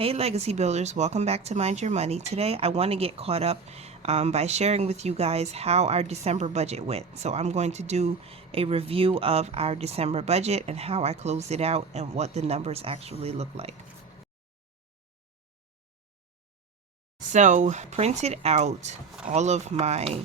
Hey Legacy Builders, welcome back to Mind Your Money. Today I want to get caught up by sharing with you guys how our December budget went. So I'm going to do a review of our December budget and how I closed it out and what the numbers actually look like. So printed out all of my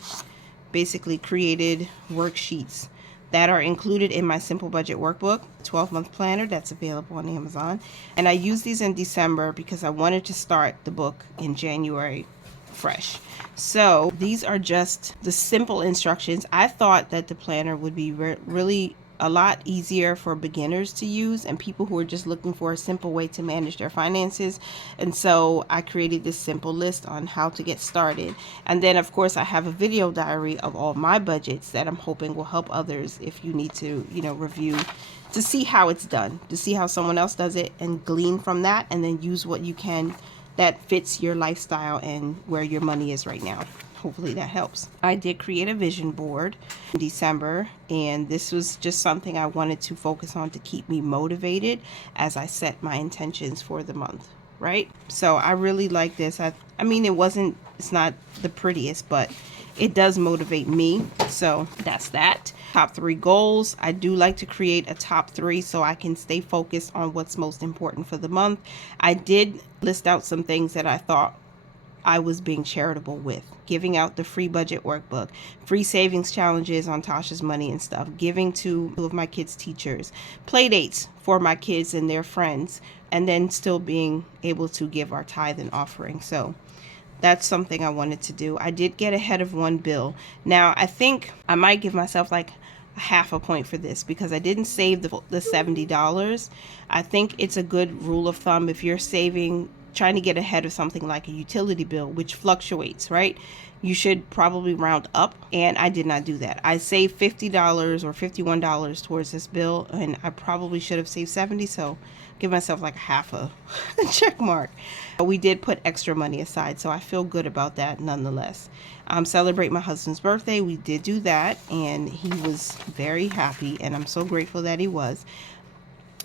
basically created worksheets that are included in my Simple Budget Workbook, 12-month planner that's available on Amazon. And I use these in December because I wanted to start the book in January fresh. So these are just the simple instructions. I thought that the planner would be really a lot easier for beginners to use and people who are just looking for a simple way to manage their finances. And so I created this simple list on how to get started. And then of course I have a video diary of all my budgets that I'm hoping will help others if you need to, review to see how it's done, to see how someone else does it and glean from that, and then use what you can that fits your lifestyle and where your money is right now. Hopefully that helps. I did create a vision board in December, and this was just something I wanted to focus on to keep me motivated as I set my intentions for the month, right? So I really like this. I mean, it's not the prettiest, but it does motivate me. So that's that. Top 3 goals. I do like to create a top 3 so I can stay focused on what's most important for the month. I did list out some things that I thought I was being charitable with. Giving out the free budget workbook, free savings challenges on Tasha's money and stuff, giving to two of my kids' teachers, play dates for my kids and their friends, and then still being able to give our tithe and offering. So that's something I wanted to do. I did get ahead of one bill. Now I think I might give myself like a half a point for this because I didn't save the $70. I think it's a good rule of thumb if you're trying to get ahead of something like a utility bill, which fluctuates, right? You should probably round up, and I did not do that. I saved $50 or $51 towards this bill, and I probably should have saved 70, so give myself like half a check mark. We did put extra money aside, so I feel good about that nonetheless. Celebrate my husband's birthday. We did do that, and he was very happy, and I'm so grateful that he was.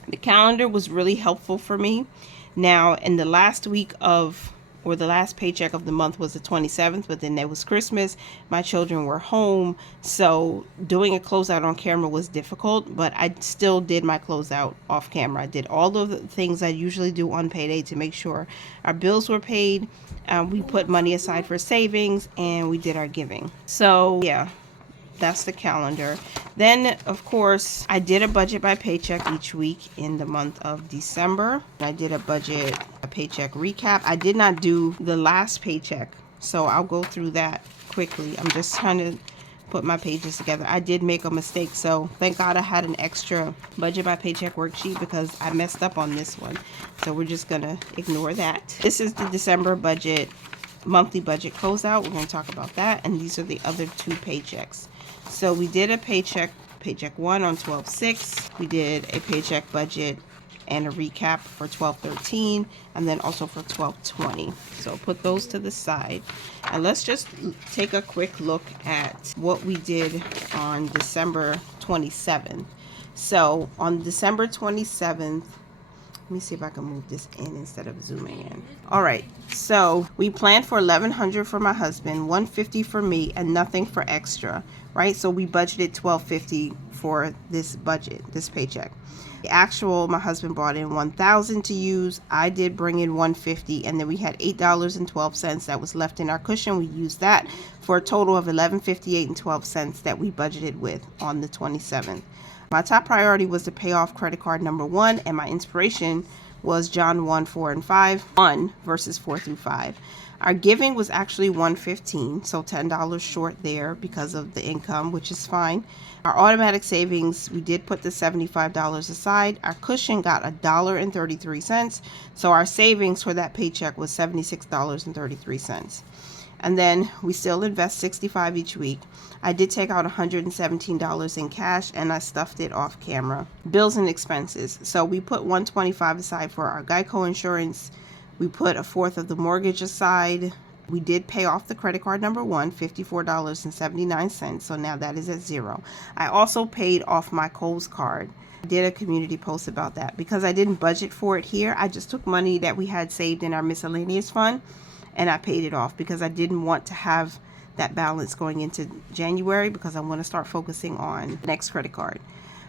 The calendar was really helpful for me. Now, in the last week the last paycheck of the month was the 27th, but then there was Christmas. My children were home, so doing a closeout on camera was difficult, but I still did my closeout off camera. I did all of the things I usually do on payday to make sure our bills were paid. We put money aside for savings, and we did our giving. So, yeah. That's the calendar. Then, of course, I did a budget by paycheck each week in the month of December. I did a paycheck recap. I did not do the last paycheck, so I'll go through that quickly. I'm just trying to put my pages together. I did make a mistake, so thank God I had an extra budget by paycheck worksheet because I messed up on this one. So we're just gonna ignore that. This is the December monthly budget closeout. We're going to talk about that, and these are the other 2 paychecks. So we did a paycheck 1 on 12/6. We did a paycheck budget and a recap for 12/13, and then also for 12/20. So put those to the side, and let's just take a quick look at what we did on December 27th. So on December 27th, let me see if I can move this in instead of zooming in. All right, so we planned for $1,100 for my husband, $150 for me, and nothing for extra, right? So we budgeted $1,250 for this paycheck. My husband brought in $1,000 to use. I did bring in $150, and then we had $8.12 that was left in our cushion. We used that for a total of $11.58 that we budgeted with on the 27th. My top priority was to pay off credit card number 1, and my inspiration was John 1:4-5, 1 verses 4-5. Our giving was actually $115, so $10 short there because of the income, which is fine. Our automatic savings, we did put the $75 aside. Our cushion got $1.33, so our savings for that paycheck was $76.33. And then we still invest $65 each week. I did take out $117 in cash, and I stuffed it off camera. Bills and expenses. So we put $125 aside for our Geico insurance. We put 1/4 of the mortgage aside, We did pay off the credit card number one, $54.79. So now that is at zero. I also paid off my Kohl's card. I did a community post about that because I didn't budget for it here. I just took money that we had saved in our miscellaneous fund and I paid it off because I didn't want to have that balance going into January because I want to start focusing on the next credit card.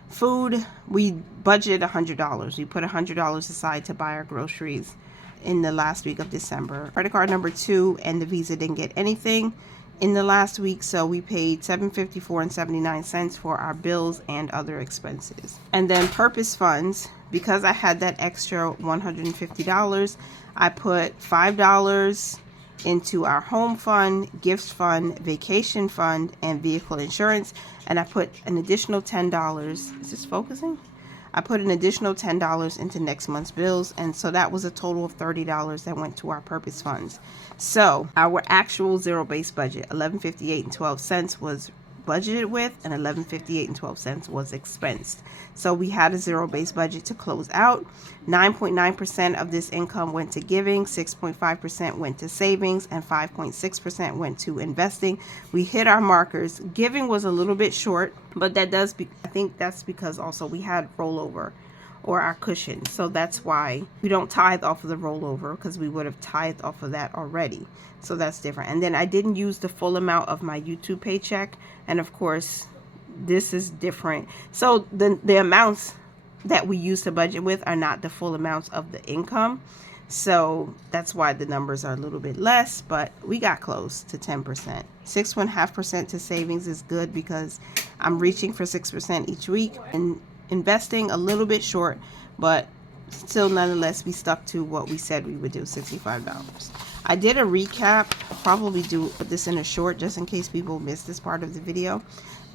Food, we budgeted $100. We put $100 aside to buy our groceries in the last week of December. Credit card number two and the Visa didn't get anything in the last week, so we paid $754.79 for our bills and other expenses. And then purpose funds, because I had that extra $150, I put $5 into our home fund, gifts fund, vacation fund, and vehicle insurance, and I put an additional $10. Is this focusing? I put an additional $10 into next month's bills, and so that was a total of $30 that went to our purpose funds. So our actual zero-based budget, $11.5812 was budgeted with, and $11.5812 was expensed. So we had a zero-based budget to close out. 9.9% of this income went to giving, 6.5% went to savings, and 5.6% went to investing. We hit our markers. Giving was a little bit short, but I think that's because also we had rollover or our cushion. So that's why we don't tithe off of the rollover, because we would have tithed off of that already. So that's different. And then I didn't use the full amount of my YouTube paycheck. And of course, this is different. So the amounts that we use to budget with are not the full amounts of the income. So that's why the numbers are a little bit less, but we got close to 10%. 6.5% to savings is good because I'm reaching for 6% each week, and investing a little bit short, but still nonetheless we stuck to what we said we would do, $65. I did a recap. I'll probably put this in a short just in case people missed this part of the video.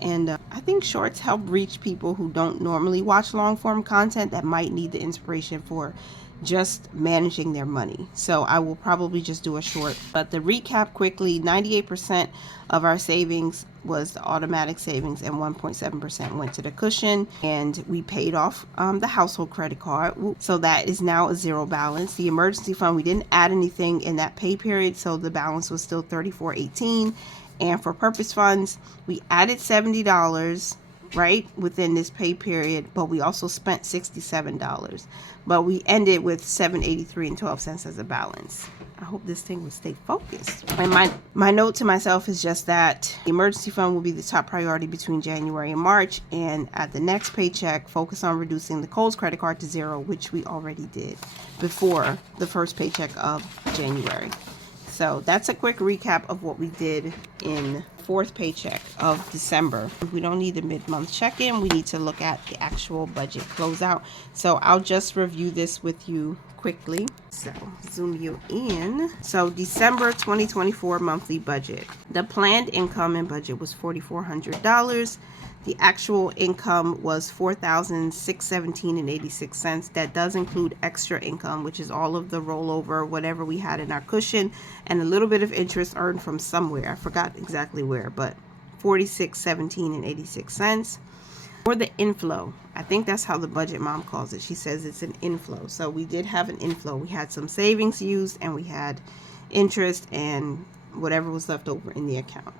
And I think shorts help reach people who don't normally watch long form content that might need the inspiration for just managing their money. So I will probably just do a short, but the recap quickly, 98% of our savings was the automatic savings and 1.7% went to the cushion, and we paid off the household credit card. So that is now a zero balance. The emergency fund, we didn't add anything in that pay period, so the balance was still $34.18. And for purpose funds, we added $70 right within this pay period, but we also spent $67, but we ended with $783.12 as a balance. I hope this thing will stay focused. And my note to myself is just that the emergency fund will be the top priority between January and March, and at the next paycheck focus on reducing the Kohl's credit card to zero, which we already did before the first paycheck of January. So that's a quick recap of what we did in fourth paycheck of December. We don't need the mid-month check-in. We need to look at the actual budget closeout. So I'll just review this with you quickly. So zoom you in. So December 2024 monthly budget. The planned income and budget was $4,400. The actual income was $4,617.86. That does include extra income, which is all of the rollover, whatever we had in our cushion, and a little bit of interest earned from somewhere. I forgot exactly where, but $46.17.86. For the inflow, I think that's how the budget mom calls it. She says it's an inflow. So we did have an inflow. We had some savings used, and we had interest and whatever was left over in the account.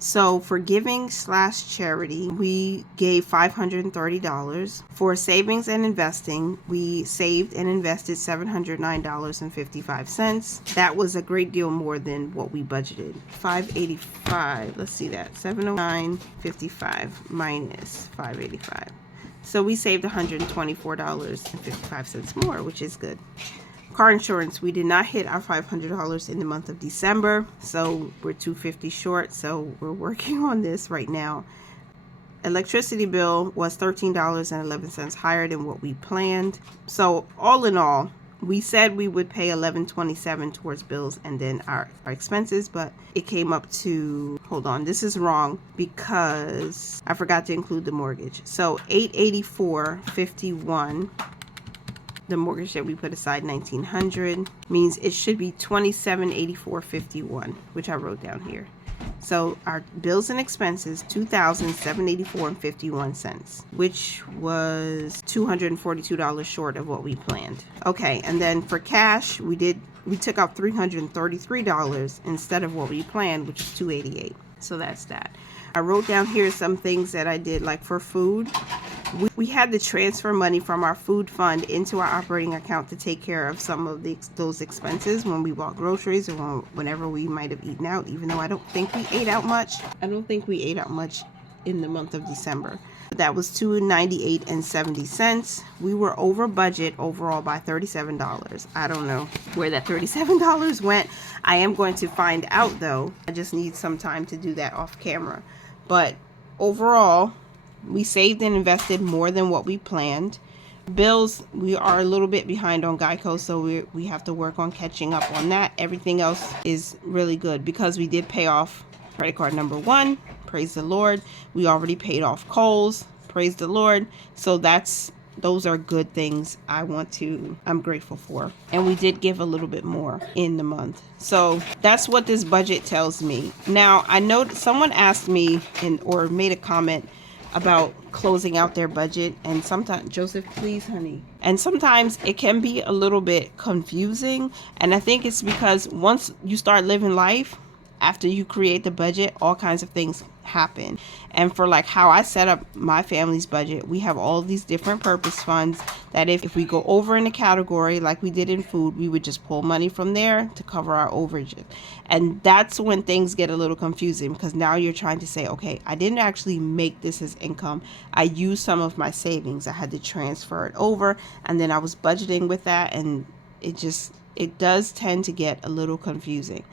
So for giving/charity, we gave $530. For savings and investing, we saved and invested $709.55. That was a great deal more than what we budgeted. $585. Let's see that. $709.55 minus $585. So we saved $124.55 more, which is good. Car insurance, we did not hit our $500 in the month of December, so we're $250 short, so we're working on this right now. Electricity bill was $13.11 higher than what we planned. So all in all, we said we would pay $11.27 towards bills and then our expenses, but it came up to, hold on, this is wrong because I forgot to include the mortgage. So $884.51. The mortgage that we put aside, $1,900, means it should be $2784.51, which I wrote down here. So our bills and expenses, $2,784.51, which was $242 short of what we planned. Okay, and then for cash, we took out $333 instead of what we planned, which is $288. So that's that. I wrote down here some things that I did, like for food. We had to transfer money from our food fund into our operating account to take care of some of those expenses when we bought groceries or whenever we might have eaten out, even though I don't think we ate out much. I don't think we ate out much in the month of December. That was $298.70. We were over budget overall by $37. I don't know where that $37 went. I am going to find out though. I just need some time to do that off camera. But overall, we saved and invested more than what we planned. Bills, we are a little bit behind on Geico, so we have to work on catching up on that. Everything else is really good because we did pay off credit card number 1. Praise the Lord. We already paid off Kohl's. Praise the Lord. So those are good things I'm grateful for. And we did give a little bit more in the month. So that's what this budget tells me. Now, I know someone asked me or made a comment about closing out their budget, and sometimes, Joseph, please, honey. And sometimes it can be a little bit confusing, and I think it's because once you start living life, after you create the budget, all kinds of things happen. And for like how I set up my family's budget, we have all these different purpose funds that if we go over in a category like we did in food, we would just pull money from there to cover our overages. And that's when things get a little confusing, because now you're trying to say, okay, I didn't actually make this as income. I used some of my savings. I had to transfer it over, and then I was budgeting with that, and it does tend to get a little confusing.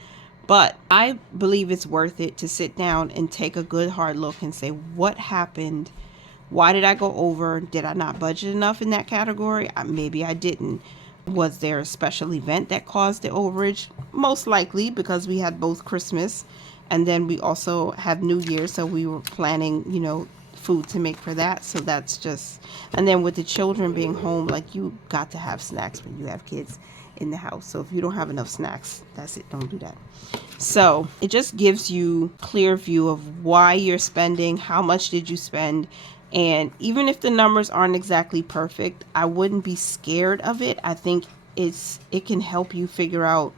But I believe it's worth it to sit down and take a good hard look and say, what happened? Why did I go over? Did I not budget enough in that category? Maybe I didn't. Was there a special event that caused the overage? Most likely, because we had both Christmas and then we also had New Year. So we were planning, food to make for that. So that's just, and then with the children being home, like, you got to have snacks when you have kids in the house. So if you don't have enough snacks, that's it. Don't do that. So it just gives you clear view of why you're spending, how much did you spend. And even if the numbers aren't exactly perfect, I wouldn't be scared of it. I think it can help you figure out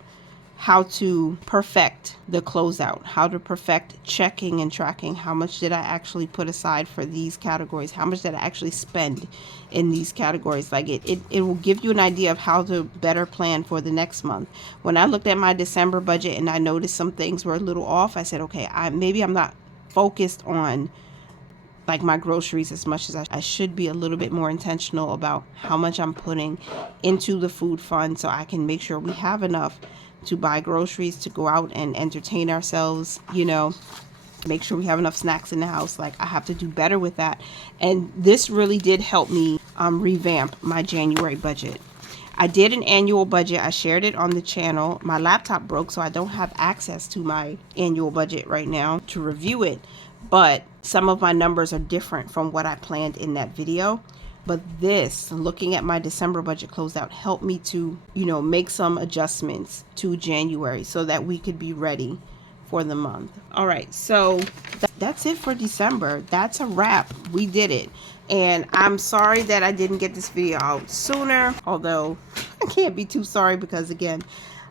how to perfect the closeout, how to perfect checking and tracking. How much did I actually put aside for these categories? How much did I actually spend in these categories? Like it will give you an idea of how to better plan for the next month. When I looked at my December budget and I noticed some things were a little off, I said, okay, maybe I'm not focused on like my groceries as much as I should be. A little bit more intentional about how much I'm putting into the food fund so I can make sure we have enough to buy groceries, to go out and entertain ourselves, make sure we have enough snacks in the house. Like, I have to do better with that. And this really did help me revamp my January budget. I did an annual budget. I shared it on the channel. My laptop broke, so I don't have access to my annual budget right now to review it. But some of my numbers are different from what I planned in that video. But looking at my December budget closeout, helped me to, make some adjustments to January so that we could be ready for the month. All right, so that's it for December. That's a wrap. We did it. And I'm sorry that I didn't get this video out sooner, although I can't be too sorry because, again,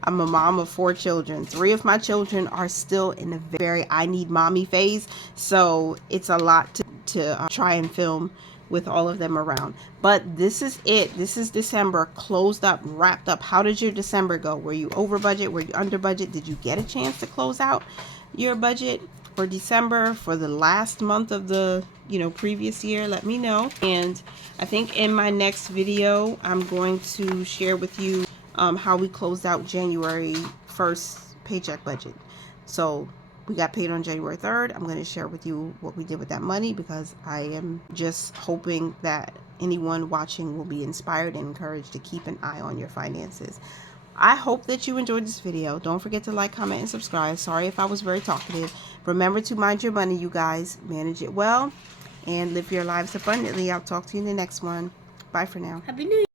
I'm a mom of 4 children. 3 of my children are still in the very I need mommy phase. So it's a lot to try and film with all of them around. But this is it. This is December closed up, wrapped up. How did your December go? Were you over budget? Were you under budget? Did you get a chance to close out your budget for December, for the last month of the previous year? Let me know. And I think in my next video, I'm going to share with you how we closed out January 1st paycheck budget. So we got paid on January 3rd. I'm going to share with you what we did with that money, because I am just hoping that anyone watching will be inspired and encouraged to keep an eye on your finances. I hope that you enjoyed this video. Don't forget to like, comment, and subscribe. Sorry if I was very talkative. Remember to mind your money, you guys. Manage it well and live your lives abundantly. I'll talk to you in the next one. Bye for now. Happy New Year.